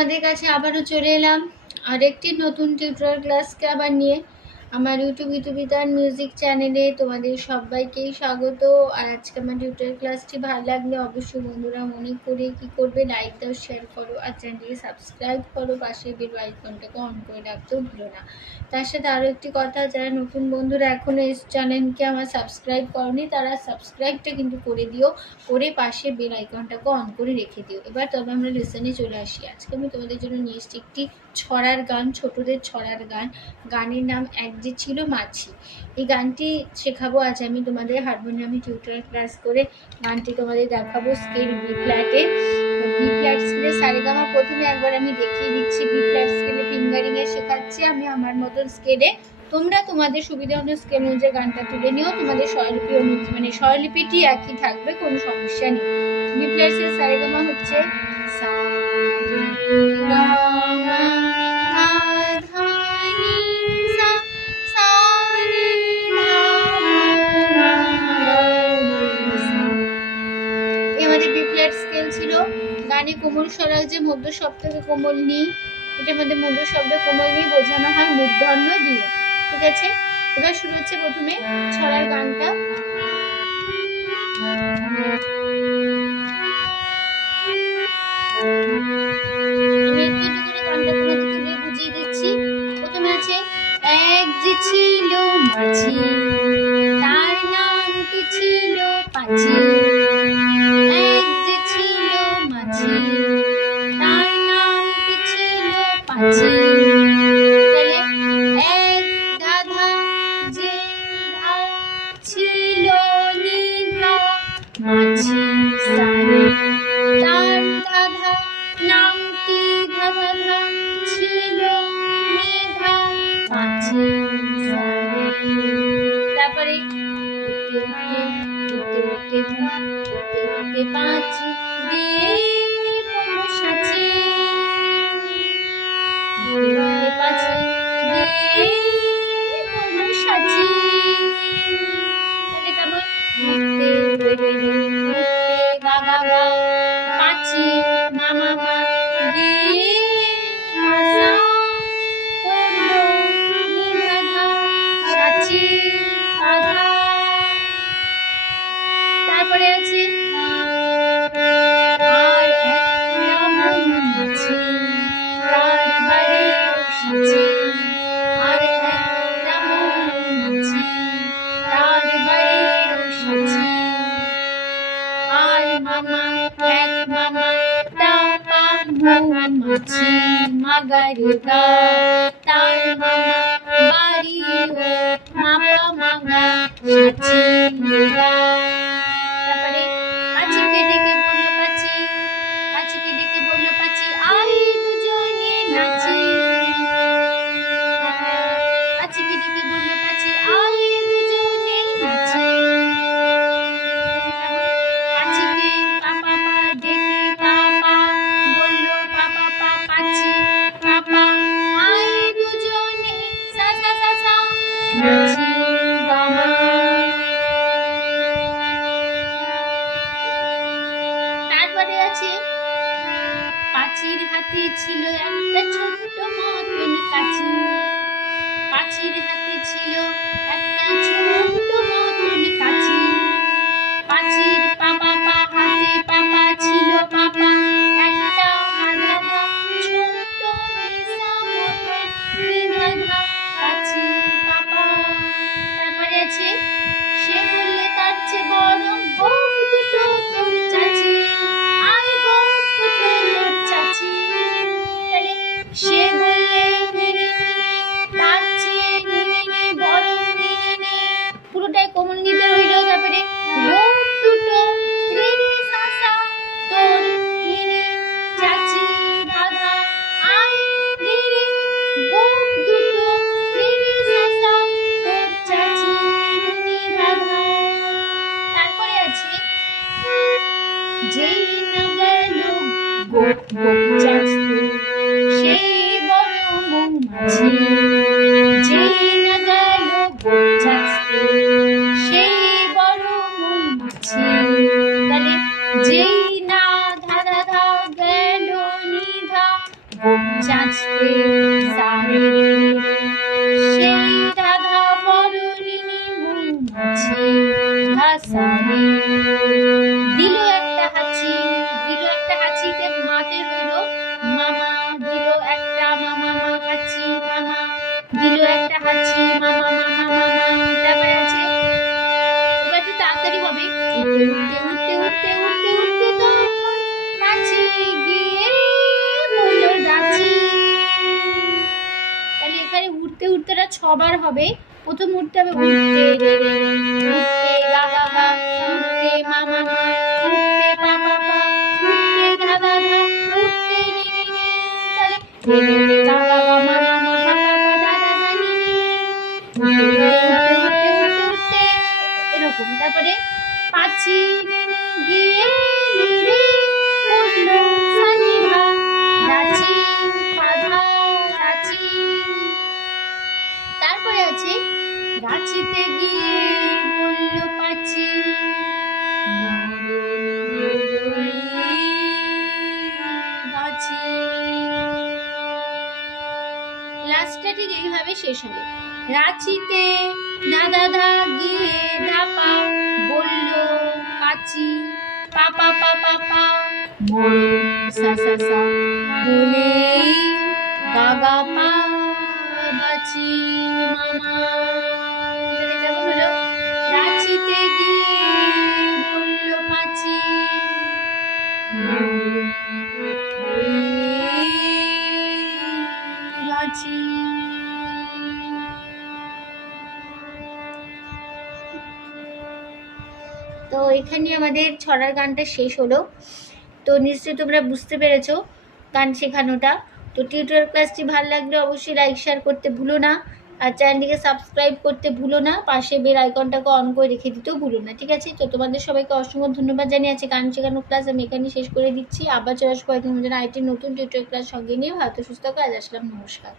তোমাদের কাছে আবারও চলে এলাম আরেকটি নতুন টিউটোরিয়াল ক্লাসকে আবার নিয়ে। আমার ইউটিউবিতান মিউজিক চ্যানেলে তোমাদের সবাইকেই স্বাগত। আর আজকে আমার টিউটোরিয়াল ক্লাসটি ভালো লাগলে অবশ্যই বন্ধুরা মনে করে কি করবে, লাইক দাও, শেয়ার করো আর চ্যানেলটিকে সাবস্ক্রাইব করো, পাশে বেল আইকনটাকে অন করে রাখতেও ভুলো না। তার সাথে আরও একটি কথা, যারা নতুন বন্ধুরা এখনও এই চ্যানেলকে আমার সাবস্ক্রাইব করনি তারা সাবস্ক্রাইবটা কিন্তু করে দিও, করে পাশে বেল আইকনটাকে অন করে রেখে দিও। এবার তবে আমরা লেসনে চলে আসি। আজকে আমি তোমাদের জন্য নিয়ে এসেছি একটি ছড়ার গান, ছোটদের ছড়ার গান। গানের নাম এক যে ছিল মাছি। এই গানটি শেখাবো আজ আমি তোমাদের হারমোনিয়ামে টিউটোরিয়াল ক্লাস করে। গানটি তোমাদের দেখাবো স্কেল বি ফ্ল্যাটে। বি ফ্ল্যাট স্কেলে সারেগামা প্রথমে একবার আমি দেখিয়ে দিচ্ছি। বি ফ্ল্যাট স্কেলে ফিঙ্গারিংয়ে শেখাচ্ছি আমি আমার মতন স্কেলে। তোমরা তোমাদের সুবিধা অনুযায়ী স্কেল অনুযায়ী গানটা তুলে নিও। তোমাদের স্বরলিপি অনুযায়ী মানে স্বরলিপিটি একই থাকবে, কোনো সমস্যা নেই। বি ফ্ল্যাট স্কেলে সারেগামা হচ্ছে সা রে গা মা ধা নি সা, সা রে গা মা রে সা। এই আমাদের বি ফ্ল্যাট স্কেল ছিল। গানে কোমল স্বর যে মধ্য সপ্তকে কোমল নি, এটা আমাদের মধ্য শব্দ কোমল নি বোঝানো হয় মূর্ধন্য দিয়ে। ঠিক আছে, এবার শুরু হচ্ছে প্রথমে ছড়ার গানটা। আমি একটু একটু করে গানটা তোমাদেরকে বুঝিয়ে দিচ্ছি। প্রথমে আছে এক যে ছিল মাছি, তার নাম কি ছিল পাছি। এক যে ছিল মাছি, তার নাম কি ছিল পাছি। তাহলে এক গাধা যে ধা ছিল নিধা মাছি সারে, তার গাধা নামটি গাধা ছিল নিধা মাছি সারে। তারপরে উঠতে উঠতে উঠতে উঠতে পাঁচি দিয়ে পড়লো সাঁচি, উঠতে পাঁচি দিয়ে পড়লো সাঁচি। তাহলে কেমন উঠতে উঠতে গা গা গা পাঁচি মা মা মা দিয়ে ভাষা পড়লো নিধা সাঁচি আধা। তারপরে আছে আর একটা মৌমাছি, তার বাড়ি সাঁচি। আর একটা মৌমাছি, তার বাড়ি সাঁচি। আর মামা এক মামা টাপা মৌমাছি মাগারে গা, তার মামা বাড়ি মাপা মাগা সাঁচি গা। তারপরে পাঁচিকে ডেকে বলল পাঁচি, পাঁচিকে ডেকে বলল পাঁচি আই দুজনে নাচি। পাঁচিকে ডেকে বলল পাঁচি আই দুজনে নাচি। পাঁচিকে পাপা পা ডেকে পাপা বলল পাপা পা পাঁচি পাপা আই দুজনে সা সা সা সা নাচি গা। তারপরে আছে পাঁচির হাতে ছিল একটা ছোট্ট মতন কাঁচি। পাঁচির হাতে ছিল একটা ছোট্ট মতন কাঁচি। পাঁচির পাপা পা হাতে পাপা ছিল পাপা একটা আধা ছোট্ট নিশা মতন নিধাধা কাঁচি পাপা। তারপরে আছে সে বললে তার চেয়ে বড় বউ দুটো তোর চাচি, আর বউ দুটো তোর চাচি। তাহলে সে বললে তার চেয়ে বড় পুরোটাই কোমল নিতে হইল। তারপরে বউ দুটো রিরি সাসা তোর রিরি চাচি দাদা আই রিরি, বউ দুটো রিরি সাসা তোর চাচি দাদা। তারপরে আছে যেই না গেল গোপ গোপ চাচতে সেই বড় মৌমাছি। যেই না গেল গোপ চাচতে সেই বড় মৌমাছি। তাহলে যেই না ধা ধা ধা গেল নিধা ছবার হবে। প্রথম উঠতে হবে উঠতে রে রে রে, উঠতে গা গা গা, উঠতে মা মা মা, উঠতে পা পা পা, উঠতে ধা ধা ধা, উঠতে নি নি নি। তাহলে রে রে রে গা গা গা মা মা মা, পা পা পা, ধা ধা ধা, নি নি নি। উঠতে উঠতে উঠতে উঠতে উঠতে এরকম। তারপরে পাচি গিয়ে নিরে উঠলো সানি ধা, রাচি পাধা রাচি। তারপরে আছে রাঁচিতে গিয়ে বলল পাচি লাস্টটা ঠিক এইভাবে শেষ হবে। রাঁচিতে দাদা দা গিয়ে ধাপা বলল পাচি পাপা পাপা পা মরণ সা সা সা বলে গাগা পা বাচি মামা। যেমন হলো রাঁচিতে গিয়ে বলল পাচি রাঁচি। তো এখানে আমাদের ছড়ার গানটা শেষ হলো। তো নিশ্চয়ই তোমরা বুঝতে পেরেছো গান শেখানোটা। তো টিউটোরিয়াল ক্লাসটি ভালো লাগলে অবশ্যই লাইক শেয়ার করতে ভুলো না, আর চ্যানেলটিকে সাবস্ক্রাইব করতে ভুলো না, পাশে বেল আইকনটাকে অন করে রেখে দিতেও ভুলো না, ঠিক আছে? তো তোমাদের সবাইকে অসংখ্য ধন্যবাদ জানিয়ে আছে গান শেখানোর ক্লাস আমি এখানে শেষ করে দিচ্ছি। আবার চলে আসবো কয়েকদিনের মধ্যে আরেকটি নতুন টিউটোরিয়াল ক্লাস সঙ্গে নিয়ে। ভালো সুস্থ কাজ আসলাম, নমস্কার।